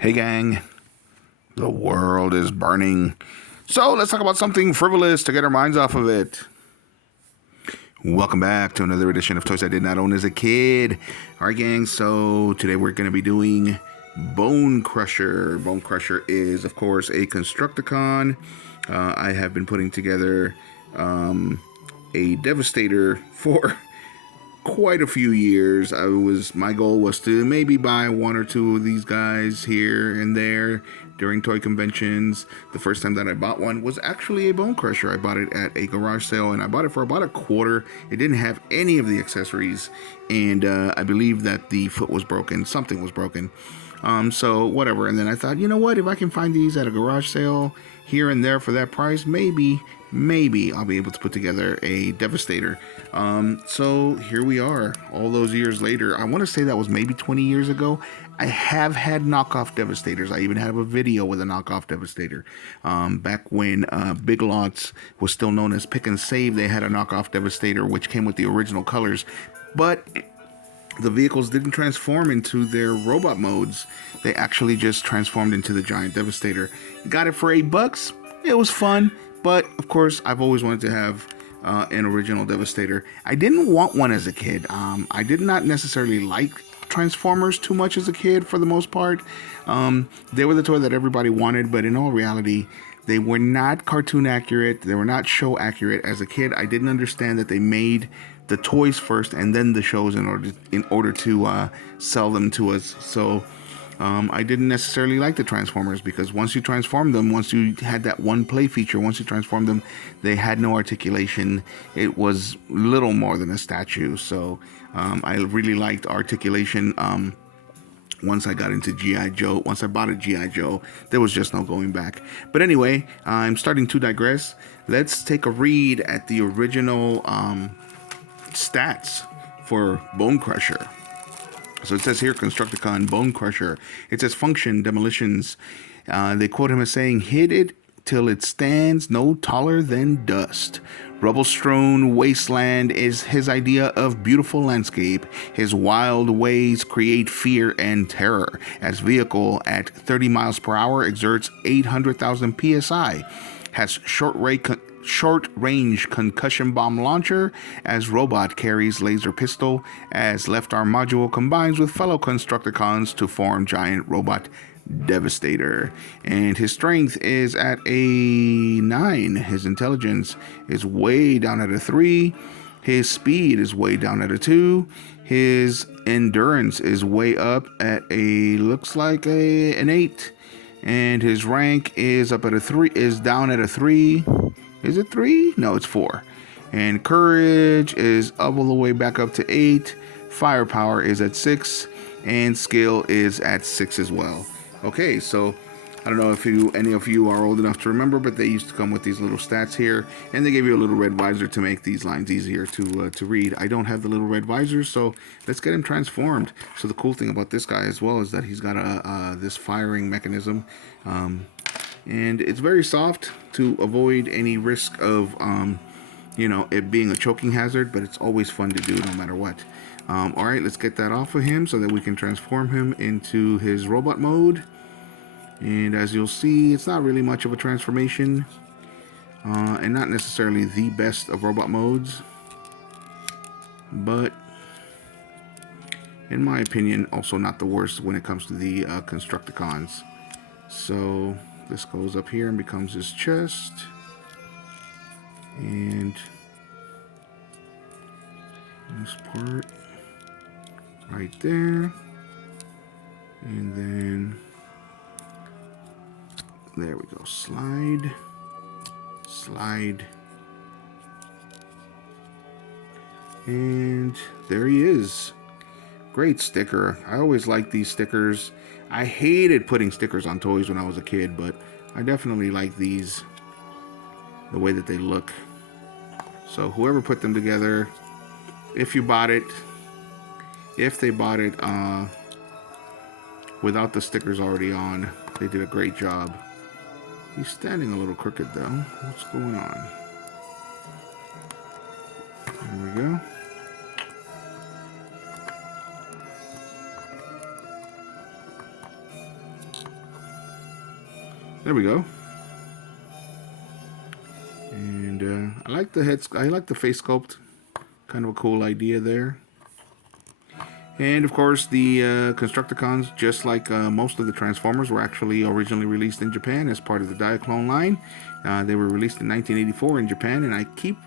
Hey gang, the world is burning. So let's talk about something frivolous to get our minds off of it. Welcome back to another edition of Toys I Did Not Own as a Kid. Alright gang, so today we're going to be doing Bonecrusher. Bonecrusher is of course a Constructicon. I have been putting together a Devastator for quite a few years. My goal was to maybe buy one or two of these guys here and there during toy conventions. The first time that I bought one was actually a Bonecrusher. I bought it at a garage sale and I bought it for about a quarter. It didn't have any of the accessories, and I believe that the foot was broken. Something was broken. So whatever. And then I thought, you know what? If I can find these at a garage sale here and there for that price, maybe I'll be able to put together a Devastator. So here we are, all those years later. I want to say that was maybe 20 years ago. I have had knockoff Devastators. I even have a video with a knockoff Devastator. Back when Big Lots was still known as Pick and Save, they had a knockoff Devastator which came with the original colors. But the vehicles didn't transform into their robot modes. They actually just transformed into the giant Devastator. Got it for $8. It was fun, but of course I've always wanted to have an original Devastator. I didn't want one as a kid. I did not necessarily like Transformers too much as a kid for the most part. They were the toy that everybody wanted, but in all reality, they were not cartoon accurate. They were not show accurate. As a kid, I didn't understand that they made the toys first and then the shows in order to sell them to us. So I didn't necessarily like the Transformers because once you transformed them, once you had that one play feature, once you transformed them, they had no articulation. It was little more than a statue. So I really liked articulation. Once I got into G.I. Joe, once I bought a G.I. Joe, there was just no going back. But anyway, I'm starting to digress. Let's take a read at the original stats for Bonecrusher. So it says here, Constructicon Bonecrusher. It says function, demolitions. They quote him as saying, hit it till it stands no taller than dust. Rubble-strewn wasteland is his idea of beautiful landscape. His wild ways create fear and terror. As vehicle at 30 miles per hour exerts 800,000 psi. Has short-range concussion bomb launcher. As robot carries laser pistol. As left arm module combines with fellow Constructicons to form giant robot Devastator. And his strength is at a 9. His intelligence is way down at a 3. His speed is way down at a 2. His endurance is way up at a, looks like an 8. And his rank is up at a 3, is down at a 3. Is it 3? No, it's 4. And courage is up all the way back up to 8. Firepower is at 6. And skill is at 6 as well. Okay, so I don't know if any of you are old enough to remember, but they used to come with these little stats here, and they gave you a little red visor to make these lines easier to read. I don't have the little red visor, so let's get him transformed. So the cool thing about this guy as well is that he's got this firing mechanism, and it's very soft to avoid any risk of it being a choking hazard, but it's always fun to do no matter what. All right, let's get that off of him so that we can transform him into his robot mode. And as you'll see, it's not really much of a transformation, and not necessarily the best of robot modes, but in my opinion, also not the worst when it comes to the Constructicons. So this goes up here and becomes his chest, and this part right there, and then there we go. Slide. And there he is. Great sticker. I always liked these stickers. I hated putting stickers on toys when I was a kid, but I definitely like these, the way that they look. So whoever put them together, if they bought it without the stickers already on, they did a great job. He's standing a little crooked though. What's going on? There we go. There we go. And I like the I like the face sculpt. Kind of a cool idea there. And of course, the Constructicons, just like most of the Transformers, were actually originally released in Japan as part of the Diaclone line. They were released in 1984 in Japan, and I keep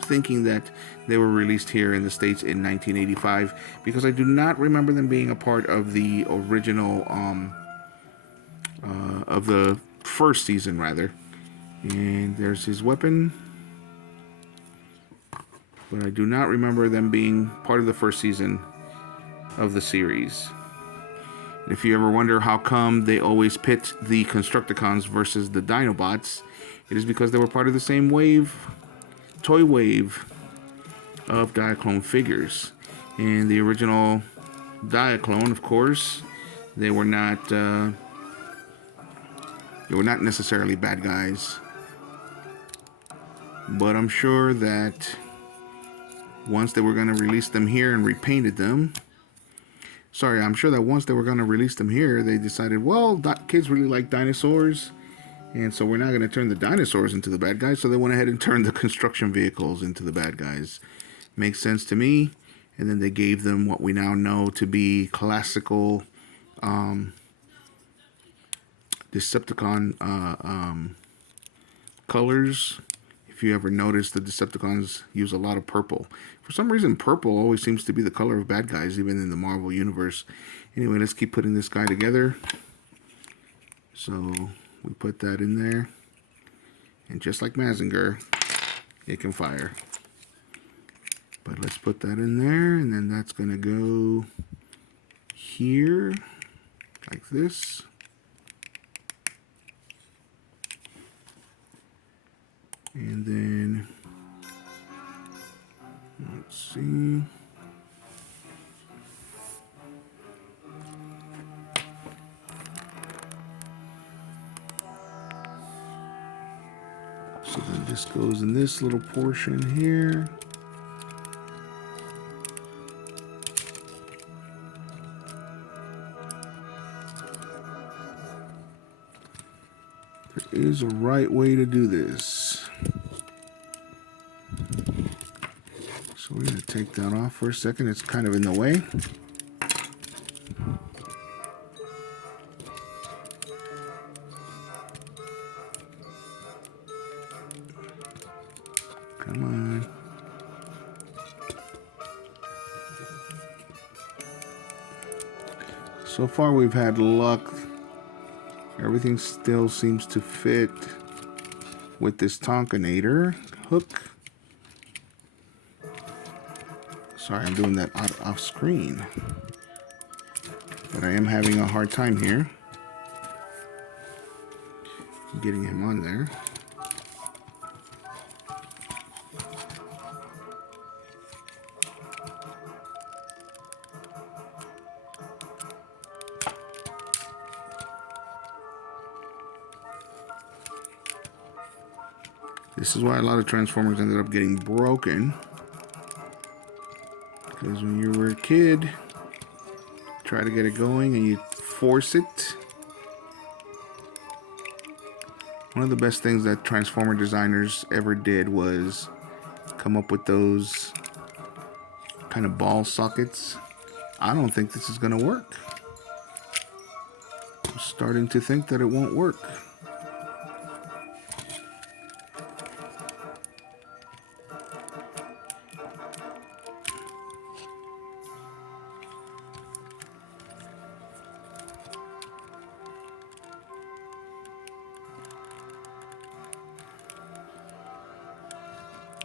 thinking that they were released here in the States in 1985 because I do not remember them being a part of the original, of the first season, rather. And there's his weapon. But I do not remember them being part of the first season of the series. If you ever wonder how come they always pit the Constructicons versus the Dinobots, it is because they were part of the same toy wave of Diaclone figures. And the original Diaclone, of course, they were not necessarily bad guys. But I'm sure that once they were going to release them here and repainted them, I'm sure that once they were going to release them here, they decided, well, kids really like dinosaurs, and so we're not going to turn the dinosaurs into the bad guys, so they went ahead and turned the construction vehicles into the bad guys. Makes sense to me. And then they gave them what we now know to be classical Decepticon colors. If you ever notice, the Decepticons use a lot of purple. For some reason, purple always seems to be the color of bad guys, even in the Marvel Universe. Anyway, let's keep putting this guy together. So we put that in there. And just like Mazinger, it can fire. But let's put that in there, and then that's going to go here, like this. And then, let's see. So then this goes in this little portion here. There is a right way to do this. So we're going to take that off for a second. It's kind of in the way. Come on. So far we've had luck. Everything still seems to fit with this Tonkinator hook. Sorry, I'm doing that off screen. But I am having a hard time here getting him on there. This is why a lot of Transformers ended up getting broken. Because when you were a kid, try to get it going and you force it. One of the best things that Transformer designers ever did was come up with those kind of ball sockets. I don't think this is going to work. I'm starting to think that it won't work.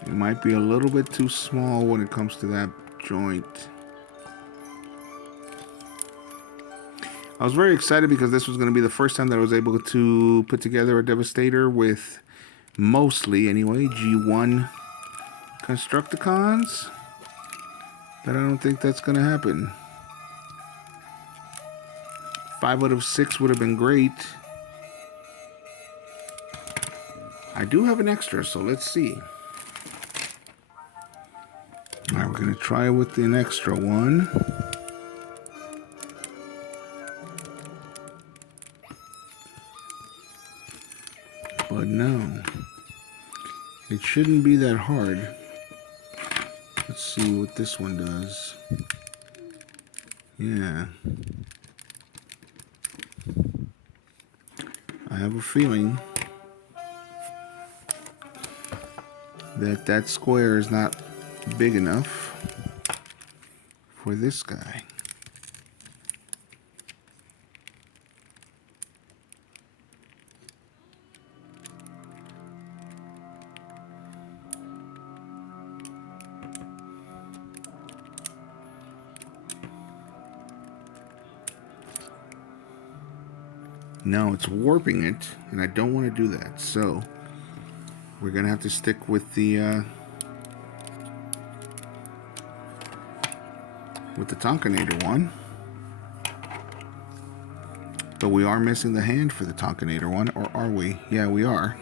It might be a little bit too small when it comes to that joint. I was very excited because this was going to be the first time that I was able to put together a Devastator with mostly, anyway, G1 Constructicons. But I don't think that's going to happen. 5 out of 6 would have been great. I do have an extra, so let's see. Alright, we're going to try with an extra one. But no, it shouldn't be that hard. Let's see what this one does. Yeah. I have a feeling that that square is not big enough for this guy. No, it's warping it, and I don't want to do that. So we're gonna have to stick with the Tonkanator one. But we are missing the hand for the Tonkanator one, or are we? Yeah, we are.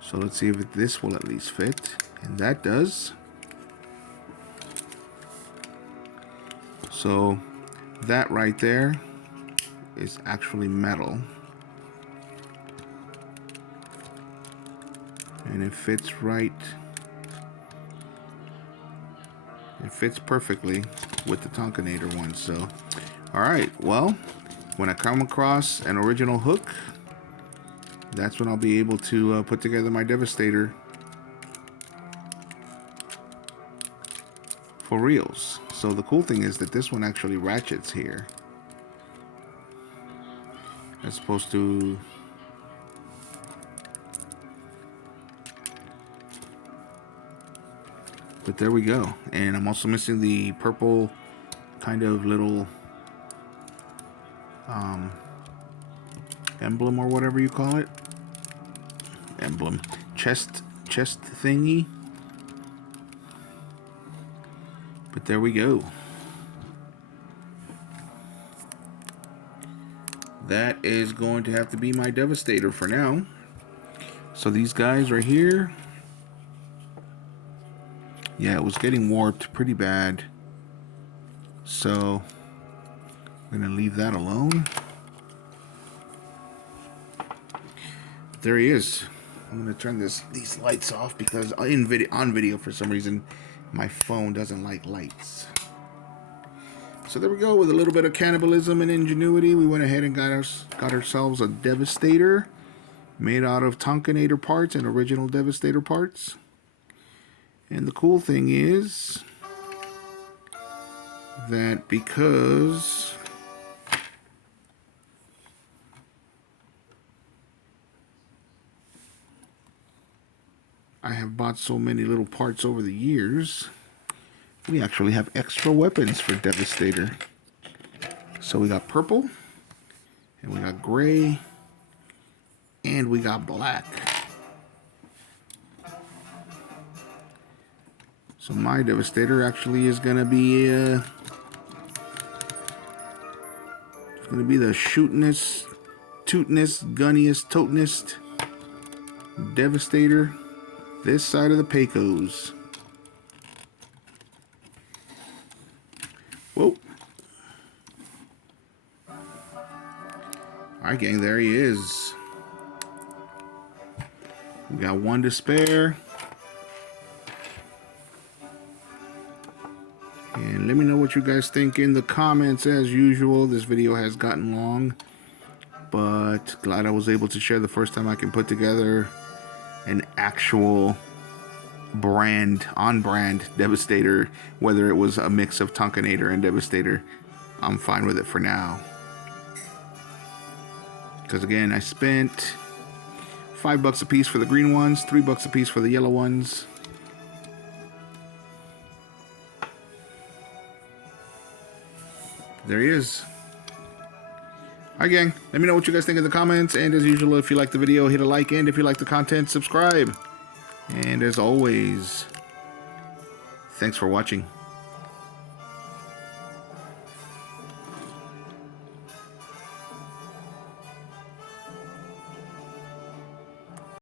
So let's see if this will at least fit, and that does. So that right there is actually metal, and it fits right. It fits perfectly with the Tonkanator one. So, all right. Well, when I come across an original hook, that's when I'll be able to put together my Devastator for reals. So the cool thing is that this one actually ratchets here, as opposed to but there we go. And I'm also missing the purple kind of little emblem, or whatever you call it. Emblem. Chest thingy. But there we go. That is going to have to be my Devastator for now. So these guys right here. Yeah, it was getting warped pretty bad. So I'm gonna leave that alone. There he is. I'm gonna turn these lights off because on video for some reason my phone doesn't like lights. So there we go. With a little bit of cannibalism and ingenuity, we went ahead and got ourselves a Devastator made out of Tonkanator parts and original Devastator parts. And the cool thing is that because I have bought so many little parts over the years, we actually have extra weapons for Devastator. So we got purple, and we got gray, and we got black. So my Devastator actually is gonna be it's gonna be the shootinest, tootinest, gunniest, totinest Devastator this side of the Pecos. Whoa. Alright, gang, there he is. We got one to spare. And let me know what you guys think in the comments. As usual, this video has gotten long, but glad I was able to share the first time I can put together an actual on-brand Devastator, whether it was a mix of Tonkanator and Devastator. I'm fine with it for now. Because again, I spent $5 a piece for the green ones, $3 a piece for the yellow ones. There he is. Hi gang, let me know what you guys think in the comments, and as usual, if you like the video, hit a like, and if you like the content, subscribe. And as always, thanks for watching.